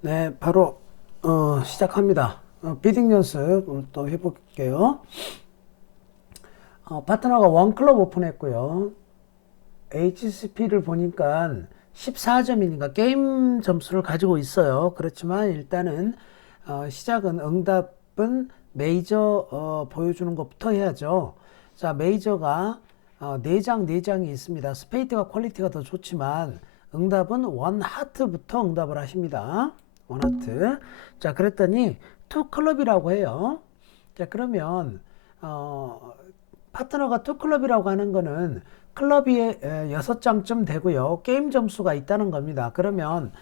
네, 바로 시작합니다. 비딩 연습 또 해볼게요. 파트너가 원클럽 오픈했고요. HCP를 보니까 14점이니까 게임 점수를 가지고 있어요. 그렇지만 일단은 시작은 응답은 메이저 보여주는 것부터 해야죠. 자, 메이저가 4장이 있습니다. 스페이드가 퀄리티가 더 좋지만 응답은 원 하트부터 응답을 하십니다. 원 하트. 자, 그랬더니 투 클럽이라고 해요. 자, 그러면 파트너가 투 클럽이라고 하는 거는 클럽이 6장쯤 되고요. 게임 점수가 있다는 겁니다. 그러면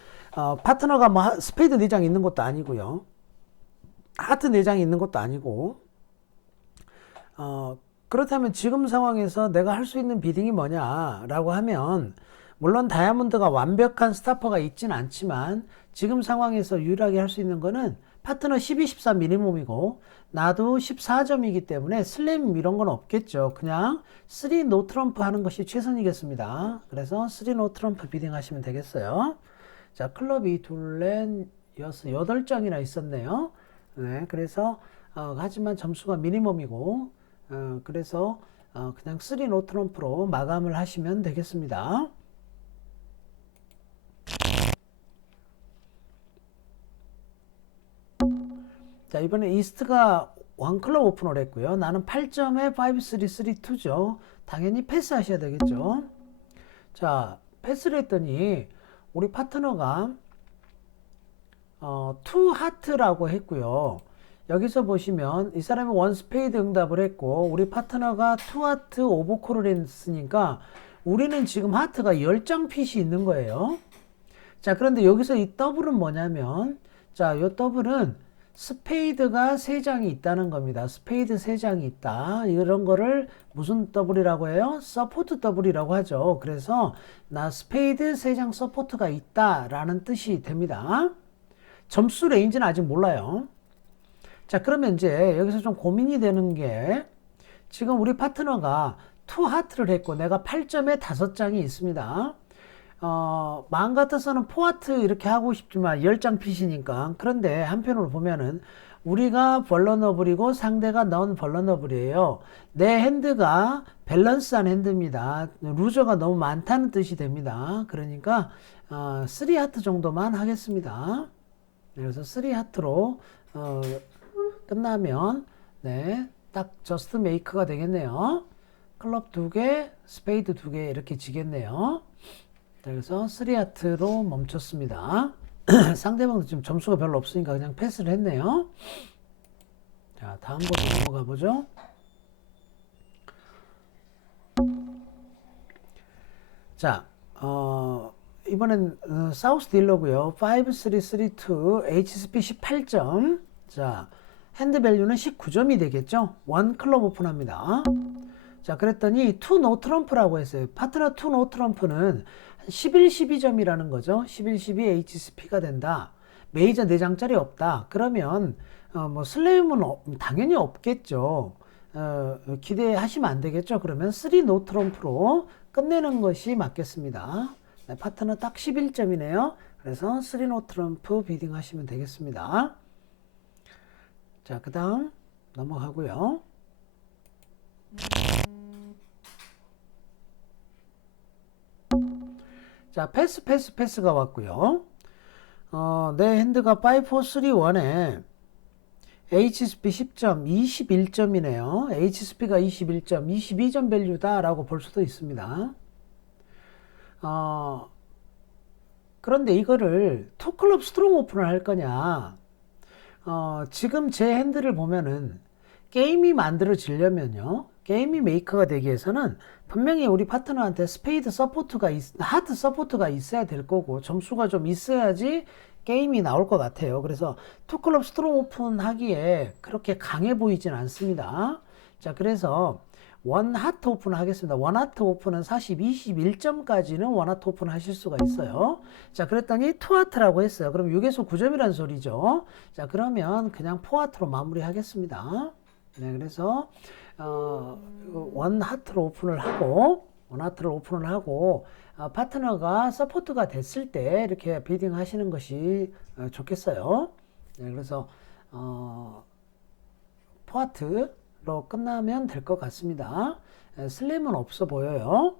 파트너가 뭐 스페이드 4장 있는 것도 아니고요. 하트 4장이 있는 것도 아니고 그렇다면 지금 상황에서 내가 할 수 있는 비딩이 뭐냐라고 하면 물론 다이아몬드가 완벽한 스타퍼가 있진 않지만 지금 상황에서 유일하게 할 수 있는 거는 파트너 12, 14 미니멈이고 나도 14점이기 때문에 슬램 이런 건 없겠죠. 그냥 3 노 트럼프 하는 것이 최선이겠습니다. 그래서 3 노 트럼프 비딩 하시면 되겠어요. 자, 클럽이 둘, 넷, 여섯, 8장이나 있었네요. 네, 그래서 하지만 점수가 미니멈이고 그래서 그냥 3 노 트럼프로 마감을 하시면 되겠습니다. 자, 이번에 이스트가 원클럽 오픈을 했고요. 나는 8점에 5, 3, 3, 2죠. 당연히 패스 하셔야 되겠죠. 자, 패스를 했더니 우리 파트너가 투 하트라고 했고요. 여기서 보시면 이 사람이 원 스페이드 응답을 했고 우리 파트너가 투 하트 오버콜을 했으니까 우리는 지금 하트가 10장 핏이 있는 거예요. 자, 그런데 여기서 이 더블은 뭐냐면 자, 이 더블은 스페이드가 3장이 있다는 겁니다. 스페이드 3장이 있다. 이런 거를 무슨 더블이라고 해요? 서포트 더블이라고 하죠. 그래서 나 스페이드 3장 서포트가 있다라는 뜻이 됩니다. 점수 레인지는 아직 몰라요. 자, 그러면 이제 여기서 좀 고민이 되는 게 지금 우리 파트너가 투 하트를 했고 내가 8점에 5장이 있습니다. 마음 같아서는 포하트 이렇게 하고 싶지만 10장 핏이니까. 그런데 한편으로 보면은 우리가 벌러너블이고 상대가 넌 벌러너블이에요. 내 핸드가 밸런스한 핸드입니다. 루저가 너무 많다는 뜻이 됩니다. 그러니까 3 하트 정도만 하겠습니다. 그래서 3 하트로 끝나면 네, 딱 저스트 메이크가 되겠네요. 클럽 2개, 스페이드 2개 이렇게 지겠네요. 그래서 3 하트로 멈췄습니다. 상대방도 지금 점수가 별로 없으니까 그냥 패스를 했네요. 자, 다음 보도 넘어가 보죠. 자, 이번엔 사우스 딜러고요. 5, 3, 3, 2, HSP 18점. 자, 핸드 밸류는 19점이 되겠죠. 원 클럽 오픈합니다. 자, 그랬더니 투 노 트럼프라고 했어요. 파트너 투 노 트럼프는 11, 12점이라는 거죠. 11, 12 HCP가 된다. 메이저 4장짜리 없다. 그러면 뭐 슬레임은 당연히 없겠죠. 기대하시면 안 되겠죠. 그러면 3 노 트럼프로 끝내는 것이 맞겠습니다. 네, 파트너 딱 11점이네요. 그래서 3 노 트럼프 비딩 하시면 되겠습니다. 자, 그 다음 넘어가고요. 자, 패스가 왔고요. 내 핸드가 5, 4, 3, 1에 HSP 10점, 21점이네요. HSP가 21점, 22점 밸류다라고 볼 수도 있습니다. 그런데 이거를 투클럽 스트롱 오픈을 할 거냐? 지금 제 핸드를 보면은 게임이 만들어지려면요. 게임이 메이커가 되기 위해서는 분명히 우리 파트너한테 스페이드 서포트가 하트 서포트가 있어야 될 거고 점수가 좀 있어야지 게임이 나올 것 같아요. 그래서 투클럽 스트롱 오픈 하기에 그렇게 강해 보이진 않습니다. 자, 그래서 원 하트 오픈 하겠습니다. 원 하트 오픈은 40, 21점까지는 원 하트 오픈 하실 수가 있어요. 자, 그랬더니 투 하트라고 했어요. 그럼 6에서 9점이라는 소리죠. 자, 그러면 그냥 포 하트로 마무리 하겠습니다. 네, 그래서 원 하트로 오픈을 하고 파트너가 서포트가 됐을 때 이렇게 비딩 하시는 것이 좋겠어요. 네, 그래서 포아트로 끝나면 될 것 같습니다. 슬림은 없어 보여요.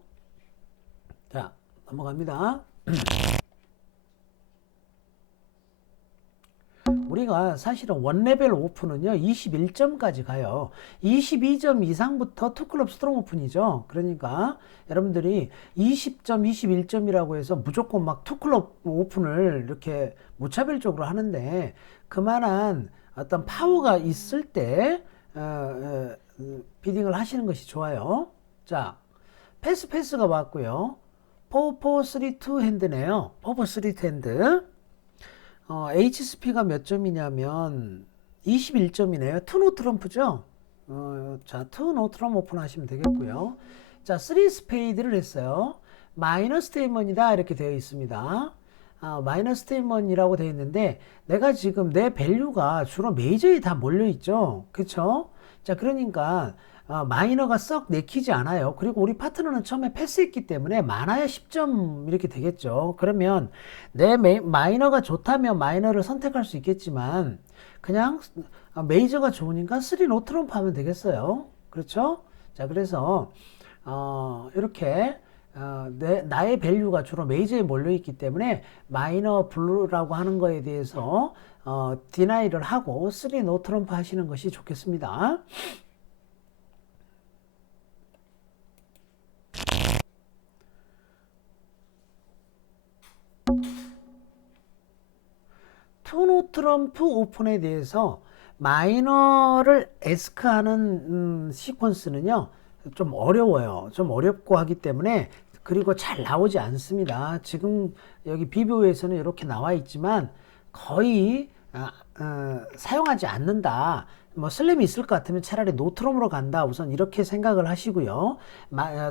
자, 넘어갑니다. 우리가 사실은 원레벨 오픈은요 21점까지 가요. 22점 이상부터 투클럽 스트롱 오픈이죠. 그러니까 여러분들이 20점 21점이라고 해서 무조건 막 투클럽 오픈을 이렇게 무차별적으로 하는데 그만한 어떤 파워가 있을 때 비딩을 하시는 것이 좋아요. 자, 패스가 왔고요. 4-4-3-2 핸드네요. 4-4-3-2 핸드. HSP가 몇 점이냐면 21점이네요. 투노 트럼프죠. 자, 투노 트럼프 오픈하시면 되겠고요. 자, 3 스페이드를 했어요. 마이너스 테이먼이다 이렇게 되어 있습니다. 마이너스 테이먼이라고 되어 있는데 내가 지금 내 밸류가 주로 메이저에 다 몰려 있죠. 그쵸? 자, 그러니까 마이너가 썩 내키지 않아요. 그리고 우리 파트너는 처음에 패스했기 때문에 많아야 10점 이렇게 되겠죠. 그러면 내 마이너가 좋다면 마이너를 선택할 수 있겠지만 그냥 메이저가 좋으니까 3 노 트럼프 하면 되겠어요. 그렇죠? 자, 그래서 이렇게 나의 밸류가 주로 메이저에 몰려 있기 때문에 마이너 블루라고 하는 거에 대해서 디나이를 하고 3 노 트럼프 하시는 것이 좋겠습니다. 투노 트럼프 오픈에 대해서 마이너를 에스크하는 시퀀스는요 좀 어려워요. 좀 어렵고 하기 때문에 그리고 잘 나오지 않습니다. 지금 여기 비교에서는 이렇게 나와 있지만 거의 사용하지 않는다. 뭐 슬램이 있을 것 같으면 차라리 노트럼으로 간다. 우선 이렇게 생각을 하시고요.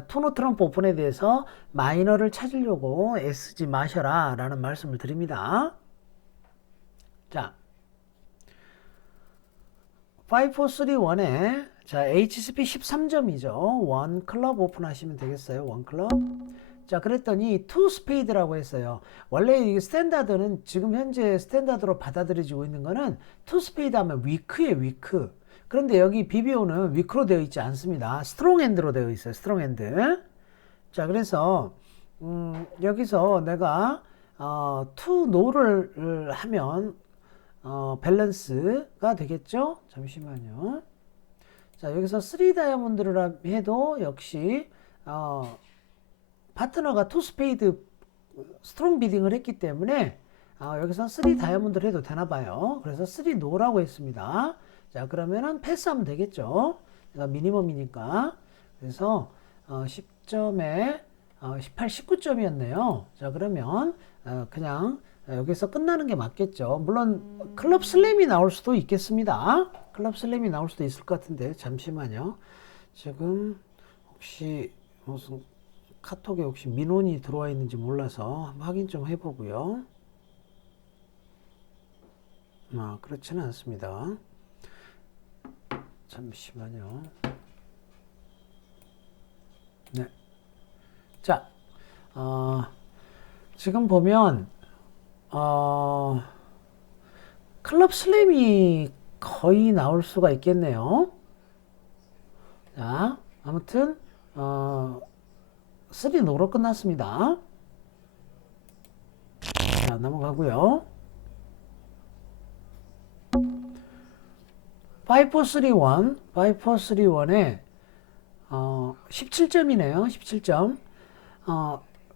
투노 트럼프 오픈에 대해서 마이너를 찾으려고 애쓰지 마셔라 라는 말씀을 드립니다. 자, 5431에 자, HSP 13점이죠. 1 클럽 오픈하시면 되겠어요. 1 클럽. 자, 그랬더니 2 스페이드라고 했어요. 원래 이 스탠다드는 지금 현재 스탠다드로 받아들여지고 있는 거는 2 스페이드 하면 위크예요, 위크. 그런데 여기 BBO는 위크로 되어 있지 않습니다. 스트롱 핸드로 되어 있어요. 스트롱 핸드. 자, 그래서 여기서 내가 2 노를 하면 밸런스가 되겠죠? 잠시만요. 자, 여기서 3 다이아몬드를 해도 역시 파트너가 2 스페이드 스트롱 비딩을 했기 때문에 여기서 3 다이아몬드를 해도 되나 봐요. 그래서 3 노라고 했습니다. 자, 그러면은 패스하면 되겠죠. 내가 미니멈이니까. 그래서 10점에 18, 19점이었네요. 자, 그러면 그냥 여기서 끝나는 게 맞겠죠. 물론 클럽 슬램이 나올 수도 있겠습니다. 클럽 슬램이 나올 수도 있을 것 같은데 잠시만요. 지금 혹시 무슨 카톡에 혹시 민원이 들어와 있는지 몰라서 확인 좀 해보고요. 그렇지는 않습니다. 잠시만요. 네. 자, 지금 보면 클럽 슬램이 거의 나올 수가 있겠네요. 자, 아무튼 3 노로 끝났습니다. 자, 넘어가고요. 5431에 17점이네요. 17점.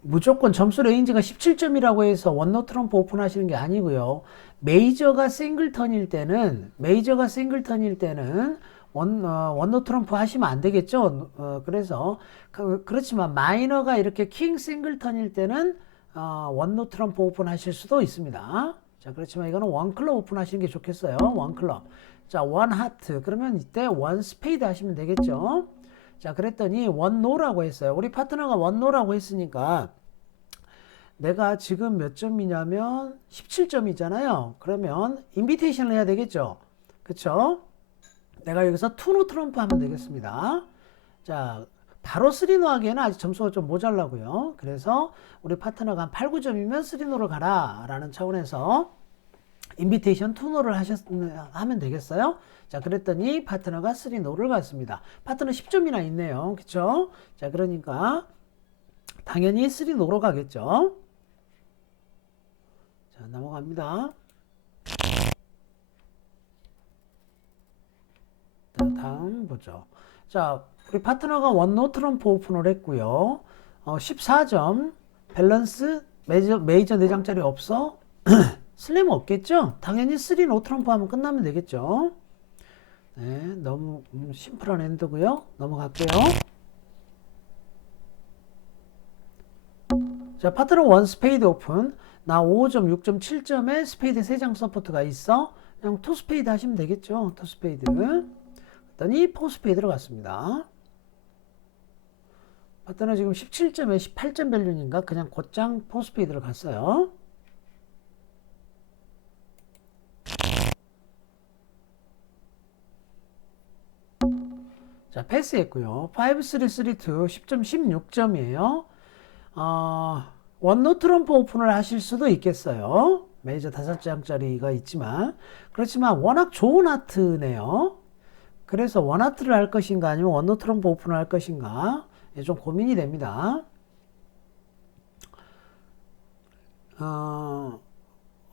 무조건 점수 레인지가 17점이라고 해서 원노 트럼프 오픈하시는 게 아니고요. 메이저가 싱글턴일 때는 원노 트럼프 하시면 안 되겠죠. 그래서 그렇지만 마이너가 이렇게 킹 싱글턴일 때는 원노 트럼프 오픈하실 수도 있습니다. 자, 그렇지만 이거는 원 클럽 오픈하시는 게 좋겠어요. 원 클럽. 자, 원 하트. 그러면 이때 원 스페이드 하시면 되겠죠. 자, 그랬더니 원노라고 했어요. 우리 파트너가 원노라고 했으니까 내가 지금 몇 점이냐면 17점이잖아요. 그러면 인비테이션을 해야 되겠죠. 그쵸? 내가 여기서 투노 트럼프 하면 되겠습니다. 자, 바로 3노 하기에는 아직 점수가 좀 모자라고요. 그래서 우리 파트너가 한 8, 9점이면 3노를 가라 라는 차원에서 인비테이션 2노를 하면 되겠어요. 자, 그랬더니 파트너가 3노를 갔습니다. 파트너 10점이나 있네요. 그쵸? 자, 그러니까 당연히 3노로 가겠죠. 자, 넘어갑니다. 자, 다음 보죠. 자, 우리 파트너가 원노 트럼프 오픈을 했고요. 14점. 밸런스 메이저 4장짜리 없어? 슬램 없겠죠? 당연히 3노 트럼프 하면 끝나면 되겠죠. 네, 너무 심플한 핸드고요. 넘어갈게요. 자, 파트너 1 스페이드 오픈. 나 5점, 6점, 7점에 스페이드 3장 서포트가 있어. 그냥 2 스페이드 하시면 되겠죠. 2 스페이드. 그랬더니 4 스페이드로 갔습니다. 파트너 지금 17점에 18점 밸류인가? 그냥 곧장 4 스페이드로 갔어요. 자, 패스했고요. 5, 3, 3, 2, 10점, 16점이에요. 원노 트럼프 오픈을 하실 수도 있겠어요. 메이저 5장짜리가 있지만. 그렇지만 워낙 좋은 하트네요. 그래서 원하트를 할 것인가 아니면 원노 트럼프 오픈을 할 것인가 좀 고민이 됩니다.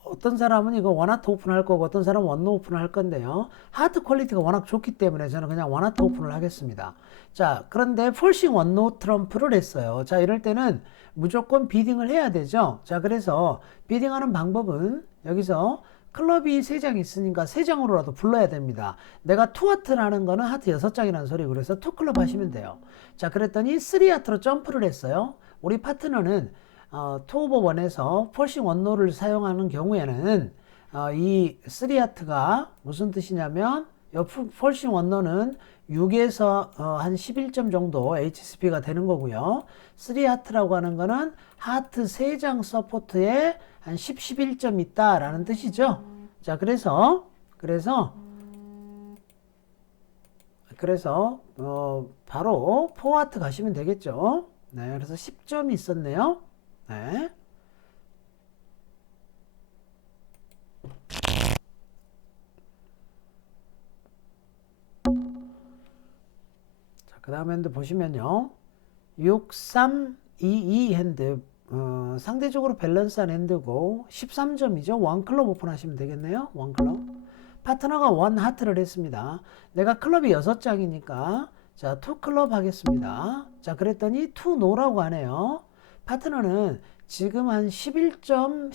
어떤 사람은 이거 원하트 오픈을 할 거고 어떤 사람은 원노 오픈을 할 건데요. 하트 퀄리티가 워낙 좋기 때문에 저는 그냥 원하트 오픈을 하겠습니다. 자, 그런데 폴싱 원노 트럼프를 했어요. 자, 이럴 때는 무조건 비딩을 해야 되죠. 자, 그래서 비딩하는 방법은 여기서 클럽이 3장 있으니까 3장으로라도 불러야 됩니다. 내가 2하트라는 거는 하트 6장이라는 소리고 그래서 2클럽 하시면 돼요. 자, 그랬더니 3하트로 점프를 했어요. 우리 파트너는 2오버1에서 폴싱 원노를 사용하는 경우에는 이 3하트가 무슨 뜻이냐면 폴싱 원노는 6에서 한 11점 정도 HCP가 되는 거고요. 3하트라고 하는 거는 하트 3장 서포트에 한 10, 11점 있다라는 뜻이죠. 자, 그래서 바로 4하트 가시면 되겠죠. 네, 그래서 10점이 있었네요. 네. 자, 그 다음 핸드 보시면요. 6, 3, 2, 2 핸드. 상대적으로 밸런스한 핸드고 13점이죠. 원클럽 오픈하시면 되겠네요. 원클럽. 파트너가 원 하트를 했습니다. 내가 클럽이 6장이니까 자, 2클럽 하겠습니다. 자, 그랬더니 2노라고 하네요. 파트너는 지금 한 11점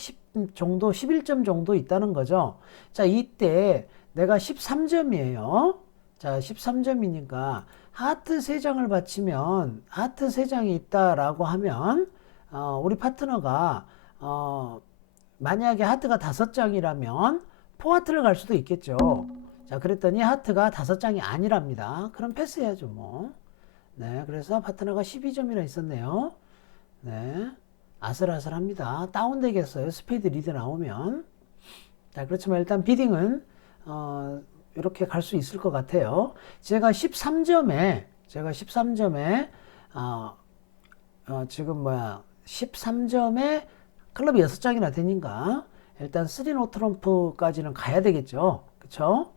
정도, 11점 정도 있다는 거죠. 자, 이때 내가 13점이에요. 자, 13점이니까 하트 3장을 받치면 하트 3장이 있다라고 하면 우리 파트너가 만약에 하트가 5장이라면 4하트를 갈 수도 있겠죠. 자, 그랬더니 하트가 5장이 아니랍니다. 그럼 패스해야죠, 뭐. 네, 그래서 파트너가 12점이나 있었네요. 네, 아슬아슬합니다. 다운되겠어요. 스페이드 리드 나오면. 자, 그렇지만 일단 비딩은 이렇게 갈 수 있을 것 같아요. 제가 13점에 지금 13점에 클럽이 6장이나 되니까 일단 3노 트럼프까지는 가야 되겠죠. 그쵸?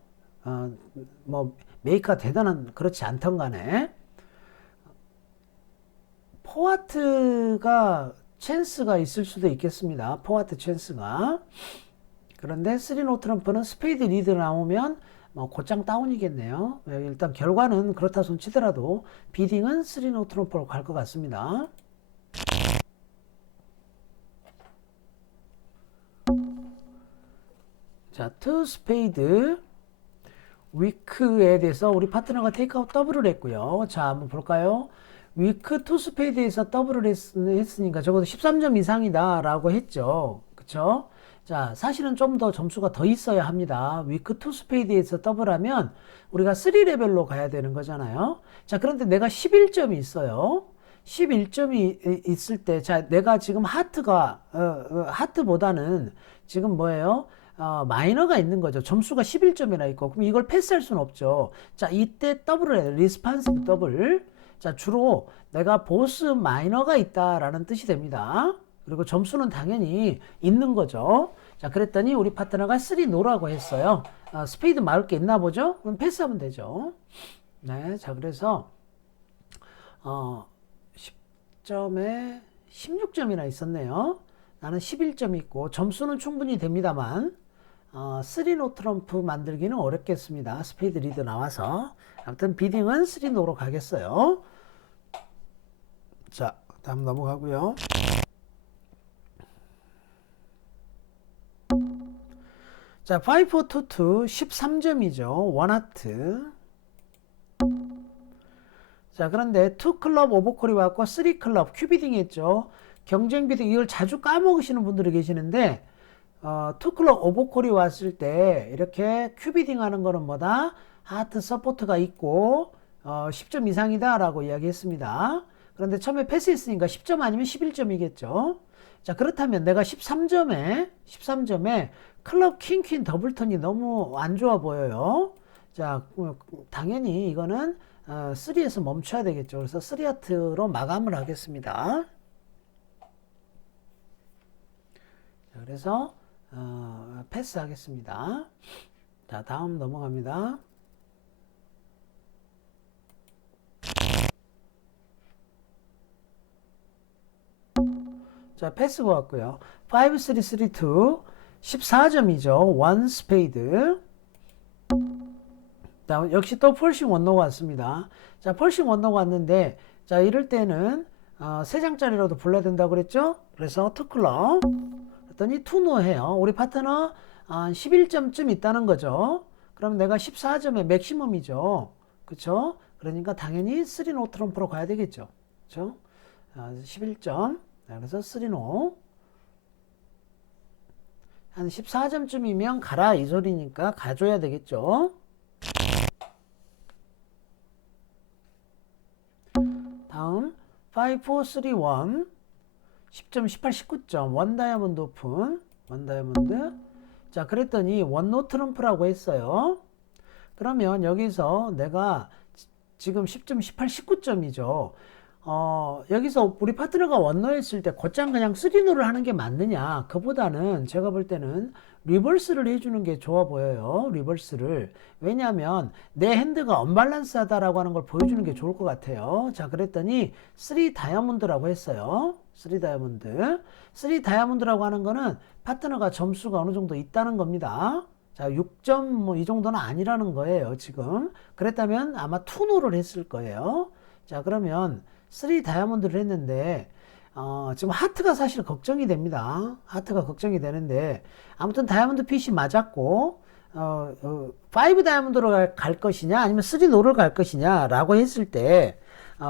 뭐 메이크가 대단한 그렇지 않던 간에 4하트가 찬스가 있을 수도 있겠습니다. 4하트 찬스가. 그런데 3노 트럼프는 스페이드 리드 나오면 곧장 다운이겠네요. 일단 결과는 그렇다 손 치더라도 비딩은 3노 트럼프로 갈 것 같습니다. 자, 2 스페이드 위크에 대해서 우리 파트너가 테이크아웃 더블을 했고요. 자, 한번 볼까요? 위크 2 스페이드에서 더블을 했으니까 적어도 13점 이상이다 라고 했죠. 그쵸? 자, 사실은 좀 더 점수가 더 있어야 합니다. 위크 2 스페이드에서 더블하면 우리가 3레벨로 가야 되는 거잖아요. 자, 그런데 내가 11점이 있어요. 11점이 있을 때, 자, 내가 지금 하트보다는 지금 뭐예요? 마이너가 있는 거죠. 점수가 11점이나 있고. 그럼 이걸 패스할 수는 없죠. 자, 이때 더블을 해요. 리스판시브 더블. 자, 주로 내가 보스 마이너가 있다라는 뜻이 됩니다. 그리고 점수는 당연히 있는 거죠. 자, 그랬더니 우리 파트너가 3 노라고 했어요. 스페이드 막을 게 있나 보죠? 그럼 패스하면 되죠. 네, 자, 그래서 10점에 16점이나 있었네요. 나는 11점 있고 점수는 충분히 됩니다만 3노 트럼프 만들기는 어렵겠습니다. 스페이드 리드 나와서. 아무튼 비딩은 3노로 가겠어요. 자, 다음 넘어가고요. 자, 5422 13점이죠. 원하트. 자, 그런데 2 클럽 오버콜이 왔고 3 클럽 큐비딩 했죠. 경쟁 비딩 이걸 자주 까먹으시는 분들이 계시는데 2 클럽 오버콜이 왔을 때 이렇게 큐비딩 하는 거는 뭐다? 하트 서포트가 있고 10점 이상이다 라고 이야기했습니다. 그런데 처음에 패스했으니까 10점 아니면 11점이겠죠. 자, 그렇다면 내가 13점에 클럽 퀸 더블턴이 너무 안 좋아 보여요. 자, 당연히 이거는 3에서 멈춰야 되겠죠. 그래서 3하트로 마감을 하겠습니다. 자, 그래서 패스하겠습니다. 자, 다음 넘어갑니다. 자, 패스가 왔고요. 5, 3, 3, 2 14점이죠. 원 스페이드. 자, 역시 또 폴싱 원노가 왔습니다. 자, 폴싱 원노가 왔는데, 자, 이럴 때는 3장짜리로도 불러야 된다고 그랬죠? 그래서 투클럽 그랬더니 투노 해요. 우리 파트너 11점쯤 있다는 거죠. 그럼 내가 14점의 맥시멈이죠. 그쵸? 그러니까 당연히 3노 트럼프로 가야 되겠죠. 그쵸? 11점. 그래서 3노. 한 14점쯤이면 가라 이 소리니까 가줘야 되겠죠. 다음 5, 4, 3, 1 10점, 18, 19점 원 다이아몬드 오픈 원 다이아몬드. 자, 그랬더니 원노 트럼프라고 했어요. 그러면 여기서 내가 지금 10점, 18, 19점이죠. 여기서 우리 파트너가 원노 했을 때 곧장 그냥 3노를 하는 게 맞느냐? 그보다는 제가 볼 때는 리버스를 해주는 게 좋아 보여요. 리버스를. 왜냐하면 내 핸드가 언밸런스하다라고 하는 걸 보여주는 게 좋을 것 같아요. 자, 그랬더니 3 다이아몬드라고 했어요. 3 다이아몬드. 3 다이아몬드라고 하는 거는 파트너가 점수가 어느 정도 있다는 겁니다. 자, 6점 뭐 이 정도는 아니라는 거예요, 지금. 그랬다면 아마 투노를 했을 거예요. 자, 그러면 3 다이아몬드를 했는데 지금 하트가 사실 걱정이 됩니다. 하트가 걱정이 되는데 아무튼 다이아몬드 핏이 맞았고 5 다이아몬드로 갈 것이냐 아니면 3 노를 갈 것이냐 라고 했을 때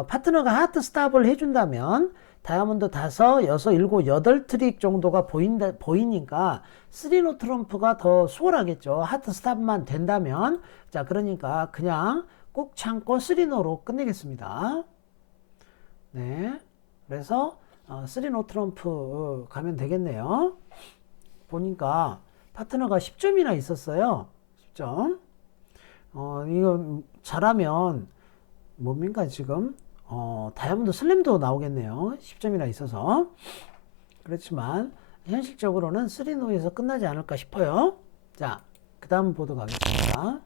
파트너가 하트 스탑을 해준다면 다이아몬드 5, 6, 7, 8트릭 정도가 보이니까 3노 트럼프가 더 수월하겠죠. 하트 스탑만 된다면. 자, 그러니까 그냥 꾹 참고 3노로 끝내겠습니다. 네, 그래서 3노 트럼프 가면 되겠네요. 보니까 파트너가 10점이나 있었어요. 10점. 이거 잘하면 뭡니까 지금 다이아몬드 슬램도 나오겠네요. 10점이나 있어서. 그렇지만 현실적으로는 3노에서 끝나지 않을까 싶어요. 자, 그 다음 보도 가겠습니다.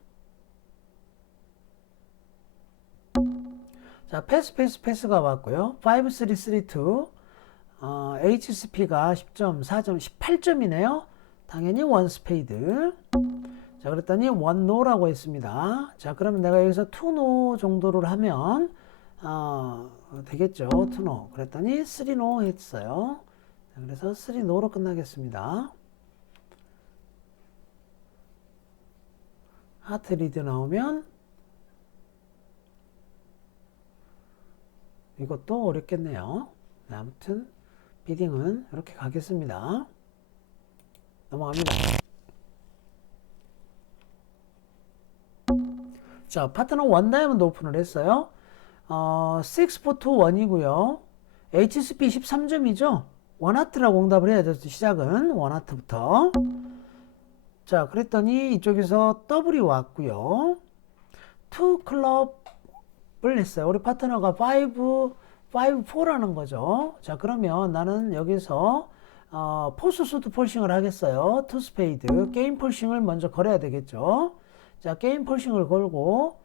자, 패스가 왔고요. 5, 3, 3, 2 HSP가 10점, 4점, 18점이네요. 당연히 원 스페이드. 자, 그랬더니 원 노라고 했습니다. 자, 그러면 내가 여기서 투노 정도를 하면 되겠죠. 투노. 그랬더니 3노 했어요. 자, 그래서 3노로 끝나겠습니다. 하트 리드 나오면 이것도 어렵겠네요. 네, 아무튼 비딩은 이렇게 가겠습니다. 넘어갑니다. 자, 파트너 원 다이아몬드 오픈을 했어요. 6, 4, 2, 1이고요. HSP 13점이죠. 원하트라고 응답을 해야죠. 시작은 원하트부터. 자, 그랬더니 이쪽에서 더블이 왔고요. 2 클럽 했어요. 우리 파트너가 5, 4라는 거죠. 자, 그러면 나는 여기서 포스 수드 폴싱을 하겠어요. 투 스페이드. 게임 폴싱을 먼저 걸어야 되겠죠. 자, 게임 폴싱을 걸고,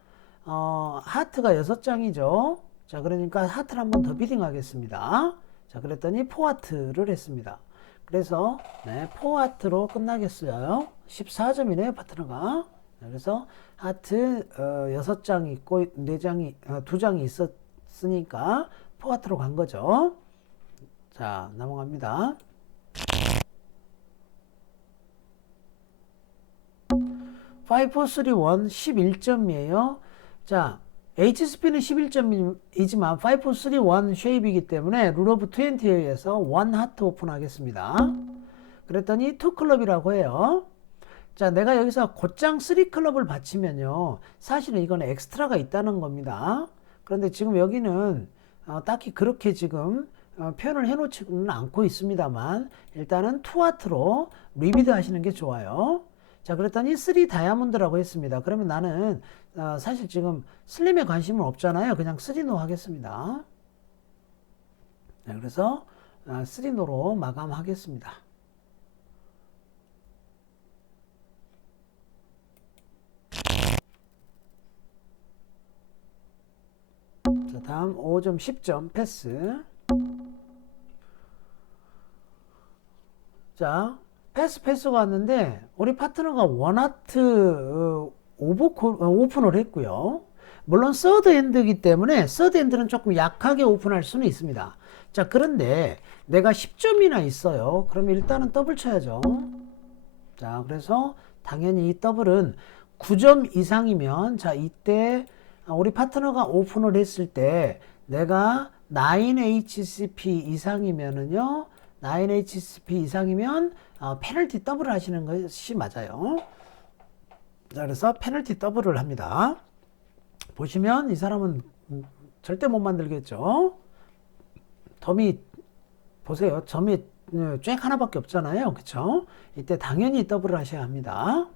하트가 6장이죠. 자, 그러니까 하트를 한 번 더 비딩 하겠습니다. 자, 그랬더니 4하트를 했습니다. 그래서, 네, 4하트로 끝나겠어요. 14점이네요, 파트너가. 그래서 하트 6장 있고 4장이 2장이 있었으니까 4하트로 간 거죠. 자, 넘어갑니다. 5, 4, 3, 1 11점이에요. 자, H스피는 11점이지만 5, 4, 3, 1 쉐입이기 때문에 룰 오브 20에 의해서 1 하트 오픈하겠습니다. 그랬더니 2 클럽이라고 해요. 자, 내가 여기서 곧장 3 클럽을 받치면요, 사실은 이건 엑스트라가 있다는 겁니다. 그런데 지금 여기는 딱히 그렇게 지금 표현을 해놓지는 않고 있습니다만, 일단은 2 하트로 리비드 하시는 게 좋아요. 자, 그랬더니 3 다이아몬드라고 했습니다. 그러면 나는 사실 지금 슬림에 관심은 없잖아요. 그냥 3노 하겠습니다. 네, 그래서 3노로 마감하겠습니다. 자, 다음 5점 10점 패스. 자, 패스가 왔는데 우리 파트너가 원하트 오픈을 했고요. 물론 서드 엔드이기 때문에 서드 엔드는 조금 약하게 오픈할 수는 있습니다. 자, 그런데 내가 10점이나 있어요. 그럼 일단은 더블 쳐야죠. 자, 그래서 당연히 이 더블은 9점 이상이면, 자, 이때 우리 파트너가 오픈을 했을 때 내가 9HCP 이상이면은요, 9HCP 이상이면 페널티 더블을 하시는 것이 맞아요. 자, 그래서 페널티 더블을 합니다. 보시면 이 사람은 절대 못 만들겠죠. 덤이 보세요. 점이 쬐 하나밖에 없잖아요. 그쵸? 이때 당연히 더블을 하셔야 합니다.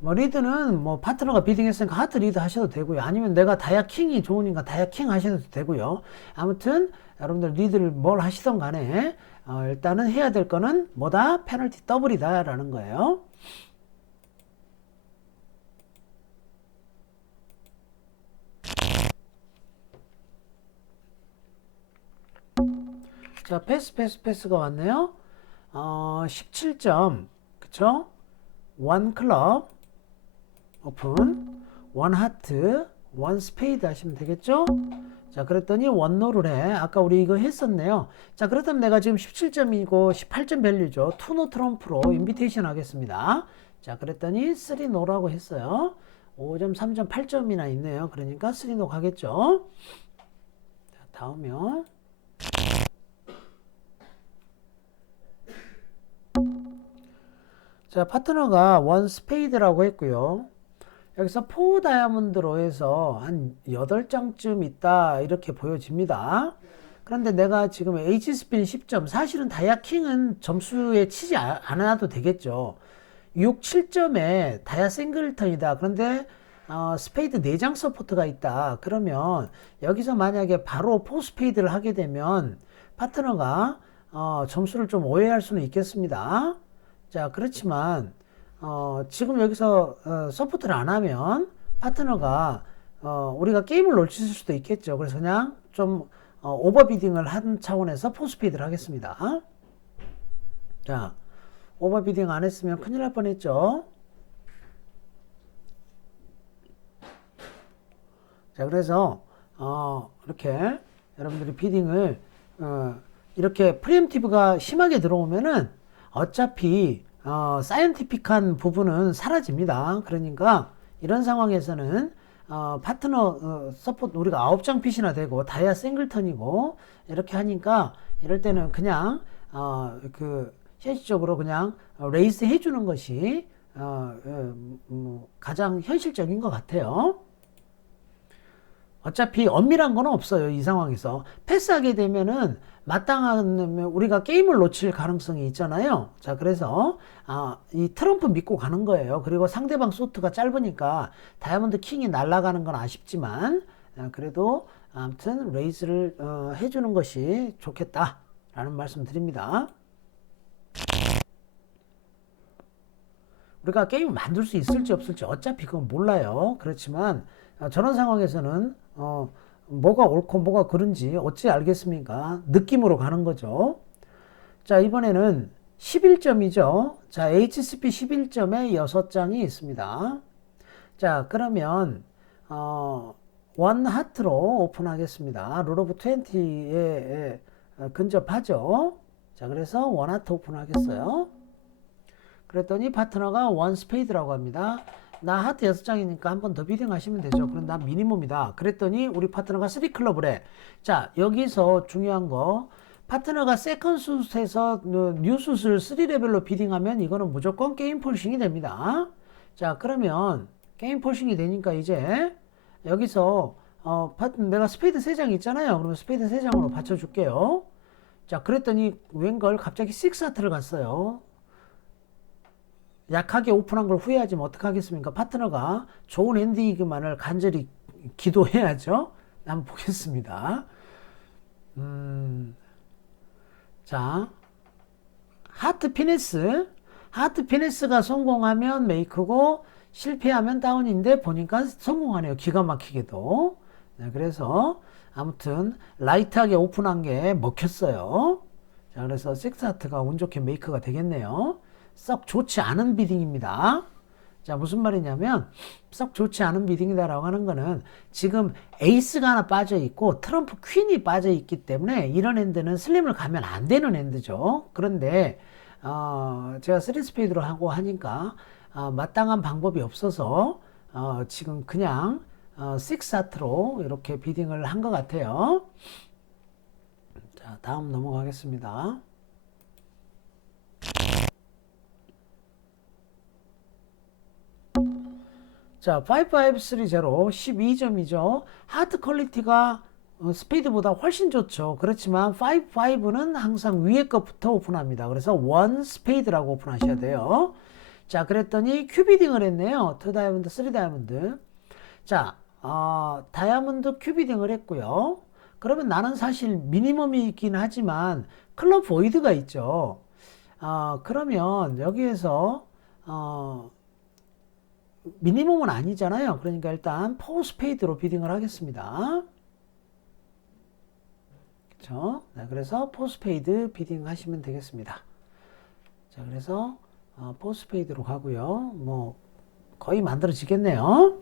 뭐 리드는 뭐 파트너가 비딩했으니까 하트 리드 하셔도 되고요. 아니면 내가 다이아 킹이 좋으니까 다이아 킹 하셔도 되고요. 아무튼 여러분들 리드를 뭘 하시던 간에 일단은 해야 될 거는 뭐다? 페널티 더블이다 라는 거예요. 자, 패스가 왔네요. 17점. 그쵸? 1 클럽 오픈, 1 하트, 1 스페이드 하시면 되겠죠? 자, 그랬더니 원노를 해. 아까 우리 이거 했었네요. 자, 그렇다면 내가 지금 17점이고 18점 밸류죠. 투노 트럼프로 인비테이션 하겠습니다. 자, 그랬더니 3노라고 했어요. 5점, 3점, 8점이나 있네요. 그러니까 3노 가겠죠? 자, 다음이요. 자, 파트너가 1 스페이드라고 했고요. 여기서 4 다이아몬드로 해서 한 8장쯤 있다 이렇게 보여집니다. 그런데 내가 지금 H스핀 10점, 사실은 다이아 킹은 점수에 치지 않아도 되겠죠. 6, 7점에 다이아 싱글턴이다. 그런데 스페이드 4장 서포트가 있다. 그러면 여기서 만약에 바로 4 스페이드를 하게 되면 파트너가 점수를 좀 오해할 수는 있겠습니다. 자, 그렇지만 지금 여기서 서포트를 안 하면 파트너가 우리가 게임을 놓칠 수도 있겠죠. 그래서 그냥 좀 오버비딩을 한 차원에서 포스피드를 하겠습니다. 자, 오버비딩 안 했으면 큰일 날 뻔했죠. 자, 그래서 이렇게 여러분들이 비딩을 이렇게 프리엠티브가 심하게 들어오면은 어차피 사이언티픽한 부분은 사라집니다. 그러니까 이런 상황에서는 파트너 서포트 우리가 9장 핏이나 되고 다이아 싱글턴이고 이렇게 하니까 이럴 때는 그냥 현실적으로 그냥 레이스 해주는 것이 가장 현실적인 것 같아요. 어차피 엄밀한 건 없어요. 이 상황에서 패스하게 되면은 마땅한 우리가 게임을 놓칠 가능성이 있잖아요. 자, 그래서 이 트럼프 믿고 가는 거예요. 그리고 상대방 소트가 짧으니까 다이아몬드 킹이 날아가는 건 아쉽지만 그래도 아무튼 레이즈를 해주는 것이 좋겠다라는 말씀 드립니다. 우리가 게임을 만들 수 있을지 없을지 어차피 그건 몰라요. 그렇지만 저런 상황에서는 뭐가 옳고 뭐가 그른지 어찌 알겠습니까? 느낌으로 가는 거죠. 자, 이번에는 11점이죠. 자, HCP 11점에 6장이 있습니다. 자, 그러면 원 하트로 오픈하겠습니다. 룰 오브 20에 근접하죠. 자, 그래서 원 하트 오픈하겠어요. 그랬더니 파트너가 원 스페이드라고 합니다. 나 하트 6장이니까 한 번 더 비딩 하시면 되죠. 그럼 나 미니멈이다. 그랬더니 우리 파트너가 3클럽을 해. 자, 여기서 중요한 거, 파트너가 세컨 숫에서 뉴 숫을 3레벨로 비딩하면 이거는 무조건 게임 폴싱이 됩니다. 자, 그러면 게임 폴싱이 되니까 이제 여기서 내가 스페이드 3장 있잖아요. 그러면 스페이드 3장으로 받쳐줄게요. 자, 그랬더니 웬걸 갑자기 6하트를 갔어요. 약하게 오픈한 걸 후회하지면 어떡하겠습니까? 파트너가 좋은 엔딩만을 간절히 기도해야죠. 한번 보겠습니다. 자, 하트 피네스. 하트 피네스가 성공하면 메이크고 실패하면 다운인데 보니까 성공하네요. 기가 막히게도. 네, 그래서 아무튼 라이트하게 오픈한 게 먹혔어요. 자, 그래서 6하트가 운 좋게 메이크가 되겠네요. 썩 좋지 않은 비딩입니다. 자, 무슨 말이냐면 썩 좋지 않은 비딩이다라고 하는 거는 지금 에이스가 하나 빠져 있고 트럼프 퀸이 빠져 있기 때문에 이런 핸드는 슬림을 가면 안 되는 핸드죠. 그런데 제가 3스페이드로 하고 하니까 마땅한 방법이 없어서 지금 그냥 6하트로 이렇게 비딩을 한 것 같아요. 자, 다음 넘어가겠습니다. 자, 5530 12점이죠. 하트 퀄리티가 스페이드보다 훨씬 좋죠. 그렇지만 55는 항상 위에 것부터 오픈합니다. 그래서 원 스페이드라고 오픈하셔야 돼요. 자, 그랬더니 큐비딩을 했네요. 2 다이아몬드, 3 다이아몬드. 자, 다이아몬드 큐비딩을 했고요. 그러면 나는 사실 미니멈이 있긴 하지만 클럽 보이드가 있죠. 그러면 여기에서 미니멈은 아니잖아요. 그러니까 일단 4 스페이드로 비딩을 하겠습니다. 그렇죠? 네, 그래서 4 스페이드 비딩 하시면 되겠습니다. 자, 그래서 4 스페이드로 가고요. 뭐 거의 만들어지겠네요.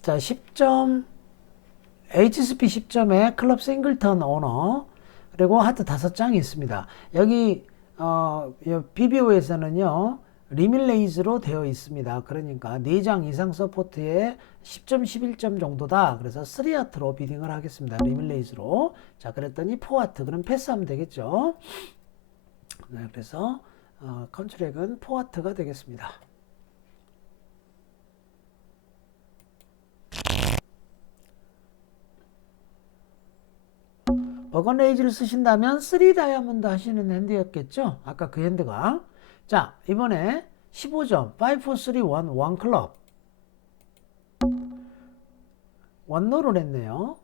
자, 10점 HSP 10점에 클럽 싱글턴 오너 그리고 하트 5장이 있습니다. 여기 BBO에서는요 리밀레이즈로 되어 있습니다. 그러니까 4장 이상 서포트에 10점 11점 정도다. 그래서 3하트로 비딩을 하겠습니다. 리밀레이즈로. 자, 그랬더니 4하트 그럼 패스하면 되겠죠. 네, 그래서 컨트랙은 4하트가 되겠습니다. 버건레이즈를 쓰신다면 3 다이아몬드 하시는 핸드였겠죠? 아까 그 핸드가. 자, 이번에 15점 5, 4, 3, 1, 1 클럽 원노를 했네요.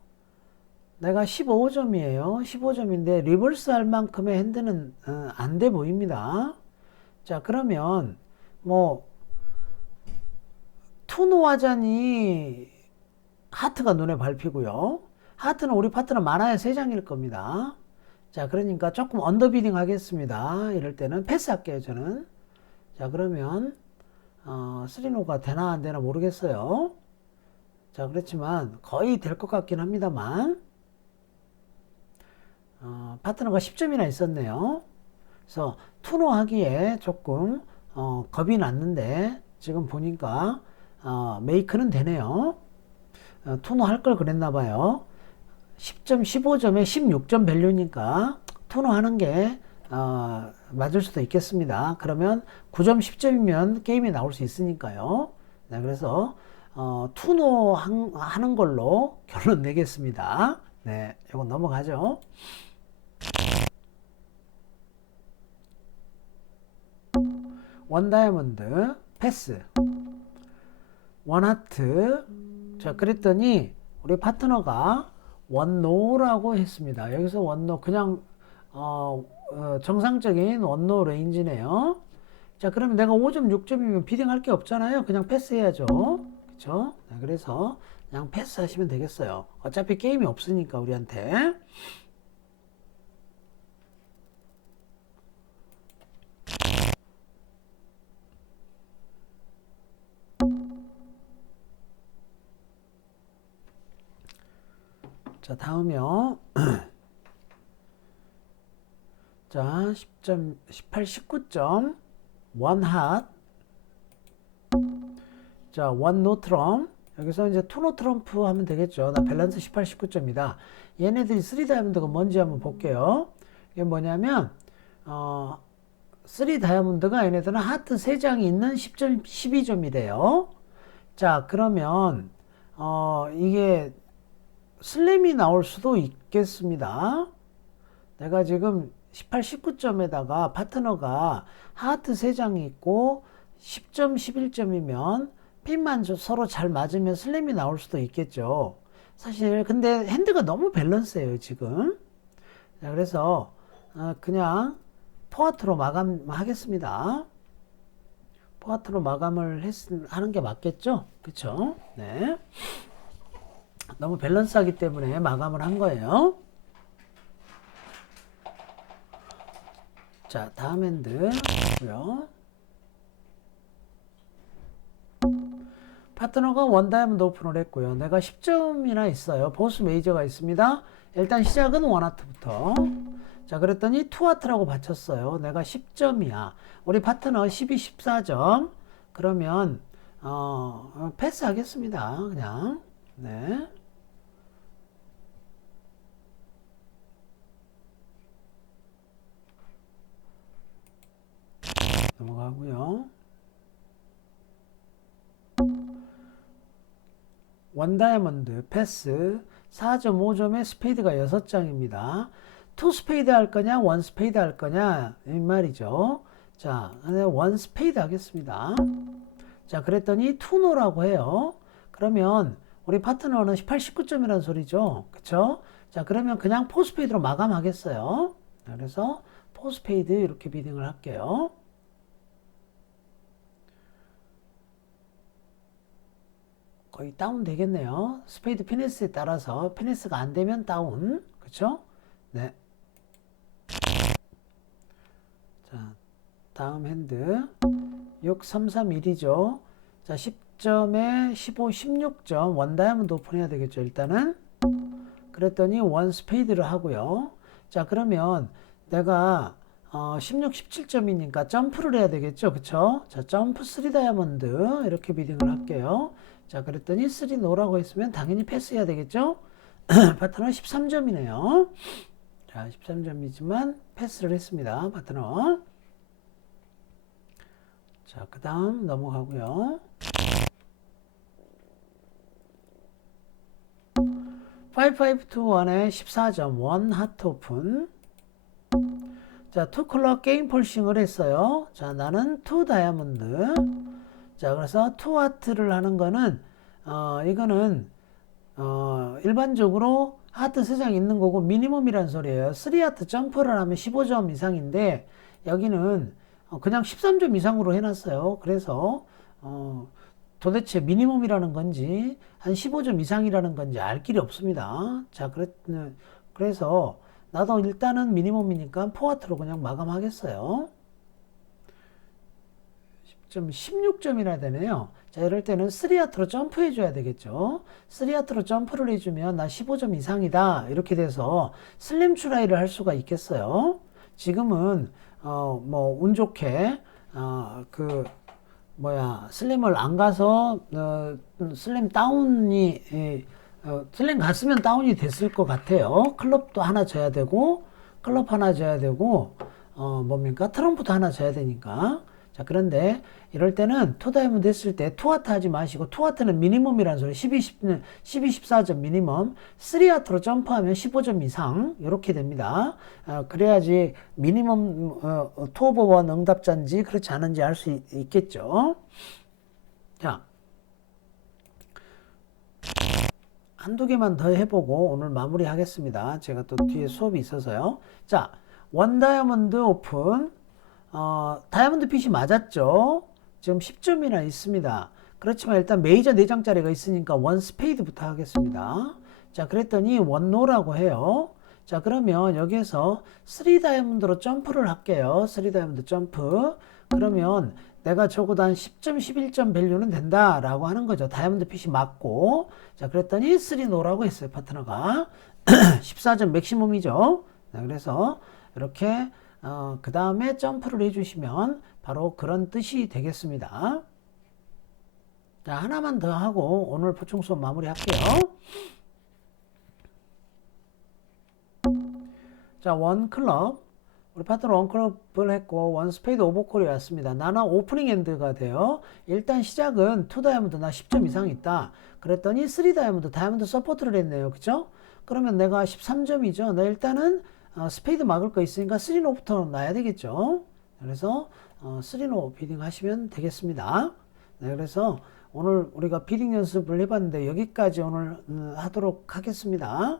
내가 15점이에요. 15점인데 리버스 할 만큼의 핸드는 안 돼 보입니다. 자, 그러면 뭐 투노하자니 하트가 눈에 밟히고요. 하트는 우리 파트너 만화의 3장일 겁니다. 자, 그러니까 조금 언더비딩 하겠습니다. 이럴 때는 패스할게요, 저는. 자, 그러면 3노가 되나 안 되나 모르겠어요. 자, 그렇지만 거의 될 것 같긴 합니다만 파트너가 10점이나 있었네요. 그래서 투노 하기에 조금 겁이 났는데 지금 보니까 메이크는 되네요. 투노 할 걸 그랬나 봐요. 10점, 15점에 16점 밸류니까 투노 하는 게 맞을 수도 있겠습니다. 그러면 9점, 10점이면 게임이 나올 수 있으니까요. 네, 그래서 투노 하는 걸로 결론 내겠습니다. 네, 이건 넘어가죠. 원 다이아몬드 패스, 원 하트. 자, 그랬더니 우리 파트너가 원노라고 했습니다. 여기서 원노 그냥 정상적인 원노 레인지네요. 자, 그러면 내가 5점 6점이면 비딩할 게 없잖아요. 그냥 패스해야죠. 그쵸? 네, 그래서 그냥 패스하시면 되겠어요. 어차피 게임이 없으니까 우리한테. 자, 다음이요. 자, 10점, 18, 19점. 원 핫. 자, 원 노 트럼프. 여기서 이제 투 노 트럼프 하면 되겠죠. 나 밸런스 18, 19점이다. 얘네들이 3 다이아몬드가 뭔지 한번 볼게요. 이게 뭐냐면, 3 다이아몬드가 얘네들은 하트 3장이 있는 10점, 12점이래요. 자, 그러면, 이게 슬램이 나올 수도 있겠습니다. 내가 지금 18, 19점에다가 파트너가 하트 3장이 있고 10점, 11점이면 핀만 서로 잘 맞으면 슬램이 나올 수도 있겠죠. 사실 근데 핸드가 너무 밸런스예요 지금. 자, 그래서 그냥 포아트로 마감하겠습니다. 포아트로 마감을 하는 게 맞겠죠? 그쵸? 네. 너무 밸런스하기 때문에 마감을 한 거예요. 자, 다음 핸드고요. 파트너가 원 다이아몬드 오픈을 했고요. 내가 10점이나 있어요. 보스 메이저가 있습니다. 일단 시작은 원 하트부터. 자, 그랬더니 투 하트라고 받쳤어요. 내가 10점이야. 우리 파트너 12, 14점. 그러면 패스 하겠습니다. 그냥. 네. 넘어가고요. 원 다이아몬드 패스 4.5점에 스페이드가 6장입니다. 투 스페이드 할 거냐 원 스페이드 할 거냐 이 말이죠. 자, 원 스페이드 하겠습니다. 자, 그랬더니 투노라고 해요. 그러면 우리 파트너는 18, 19점이라는 소리죠. 그쵸? 자, 그러면 그냥 포 스페이드로 마감하겠어요. 그래서 포 스페이드 이렇게 비딩을 할게요. 거의 다운 되겠네요. 스페이드 피니스에 따라서 피니스가 안 되면 다운. 그쵸? 네. 자, 다음 핸드 6, 3, 3, 1이죠. 자, 10점에 15, 16점 원 다이아몬드 오픈해야 되겠죠. 일단은 그랬더니 원 스페이드를 하고요. 자, 그러면 내가 16, 17점이니까 점프를 해야 되겠죠. 그쵸? 자, 점프 3 다이아몬드 이렇게 비딩을 할게요. 자, 그랬더니 3 노라고 했으면 당연히 패스해야 되겠죠. 파트너 13점이네요. 자, 13점이지만 패스를 했습니다. 파트너. 자, 그 다음 넘어가고요. 5521에 14점 원 하트 오픈. 자, 투 컬러 게임 폴싱을 했어요. 자, 나는 투 다이아몬드. 자, 그래서 투 하트를 하는 거는 이거는 일반적으로 하트 3장 있는 거고 미니멈이란 소리예요. 3 하트 점프를 하면 15점 이상인데 여기는 그냥 13점 이상으로 해놨어요. 그래서 도대체 미니멈이라는 건지 한 15점 이상이라는 건지 알 길이 없습니다. 자, 그래서 나도 일단은 미니멈이니까 포아트로 그냥 마감하겠어요. 10점, 16점이나 되네요. 자, 이럴 때는 3하트로 점프해 줘야 되겠죠. 3하트로 점프를 해주면 나 15점 이상이다 이렇게 돼서 슬림 추라이를 할 수가 있겠어요. 지금은 뭐 운 좋게 슬림을 안 가서 슬림 다운이 슬림 갔으면 다운이 됐을 것 같아요. 클럽도 하나 줘야 되고 클럽 하나 줘야 되고 뭡니까 트럼프도 하나 줘야 되니까. 자, 그런데 이럴 때는 투 다이아몬드 했을 때 투하트 하지 마시고 투하트는 미니멈이라는 소리 12, 14점 미니멈 3하트로 점프하면 15점 이상 이렇게 됩니다. 그래야지 미니멈 투 오버 원 응답자인지 그렇지 않은지 알 수 있겠죠. 자, 한두 개만 더 해보고 오늘 마무리 하겠습니다. 제가 또 뒤에 수업이 있어서요. 자, 원 다이아몬드 오픈. 다이아몬드 핏이 맞았죠? 지금 10점이나 있습니다. 그렇지만 일단 메이저 4장짜리가 있으니까 원 스페이드부터 하겠습니다. 자, 그랬더니 원 노라고 해요. 자, 그러면 여기에서 3 다이아몬드로 점프를 할게요. 3 다이아몬드 점프. 그러면 내가 적어도 한 10점, 11점 밸류는 된다라고 하는 거죠. 다이아몬드 핏이 맞고. 자, 그랬더니 3 노라고 했어요. 파트너가. 14점 맥시멈이죠. 자, 그래서 이렇게 그 다음에 점프를 해주시면 바로 그런 뜻이 되겠습니다. 자, 하나만 더 하고 오늘 보충 수업 마무리 할게요. 자, 원 클럽. 우리 파트너 원 클럽을 했고 원 스페이드 오버콜이 왔습니다. 나는 오프닝 엔드가 돼요. 일단 시작은 2 다이아몬드 나 10점 이상 있다. 그랬더니 3 다이아몬드 서포트를 했네요. 그죠? 그러면 내가 13점이죠. 나 일단은 스페이드 막을 거 있으니까 3노부터 놔야 되겠죠. 그래서 3노 비딩 하시면 되겠습니다. 네, 그래서 오늘 우리가 비딩 연습을 해봤는데 여기까지 오늘 하도록 하겠습니다.